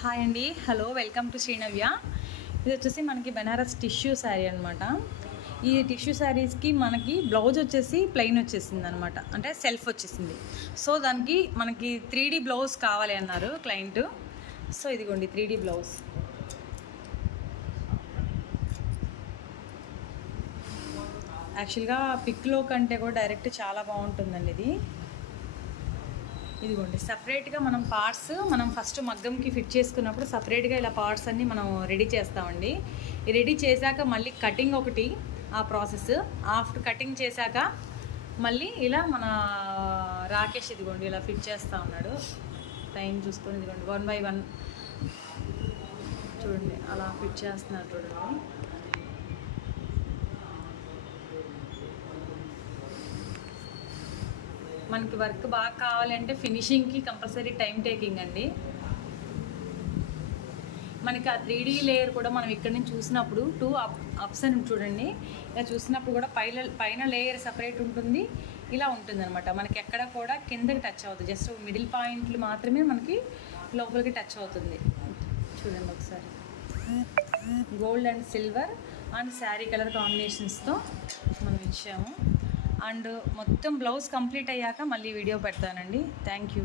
Hi అండి, hello, welcome to Srinavya. ఇది వచ్చేసి మనకి బెనారస్ టిష్యూ శారీ అనమాట. ఈ టిష్యూ శారీస్కి మనకి బ్లౌజ్ వచ్చేసి ప్లెయిన్ వచ్చేసింది అనమాట, అంటే సెల్ఫ్ వచ్చేసింది. సో దానికి మనకి 3D బ్లౌజ్ కావాలి అన్నారు క్లయింట్. సో ఇదిగోండి 3D బ్లౌజ్. యాక్చువల్గా పిక్లో కంటే కూడా డైరెక్ట్ చాలా బాగుంటుందండి ఇది. ఇదిగోండి సపరేట్గా మనం పార్ట్స్ ఫస్ట్ మగ్గంకి ఫిట్ చేసుకున్నప్పుడు సపరేట్గా ఇలా పార్ట్స్ అన్నీ మనం రెడీ చేస్తామండి. రెడీ చేశాక మళ్ళీ కటింగ్ ఒకటి ఆ ప్రాసెస్. ఆఫ్టర్ కటింగ్ చేశాక మళ్ళీ ఇలా మన రాకేష్ ఇదిగోండి ఇలా ఫిట్ చేస్తూ ఉన్నాడు. టైం చూసుకొని ఇదిగోండి 1 by 1 చూడండి అలా ఫిట్ చేస్తున్నారు చూడండి. మనకి వర్క్ బాగా కావాలంటే ఫినిషింగ్కి కంపల్సరీ టైం టేకింగ్ అండి. మనకి ఆ 3D లేయర్ కూడా మనం ఇక్కడ నుంచి చూసినప్పుడు 2 అప్స్ అని చూడండి. ఇలా చూసినప్పుడు కూడా పైన లేయర్ సపరేట్ ఉంటుంది, ఇలా ఉంటుంది అనమాట. మనకి ఎక్కడ కూడా కిందకి టచ్ అవుతుంది, జస్ట్ మిడిల్ పాయింట్లు మాత్రమే మనకి లోపలికి టచ్ అవుతుంది. చూడండి ఒకసారి gold and silver and sari colour కాంబినేషన్స్తో మనం ఇచ్చాము. అండ్ మొత్తం బ్లౌజ్ కంప్లీట్ అయ్యాక మళ్ళీ వీడియో పెడతానండి. Thank you.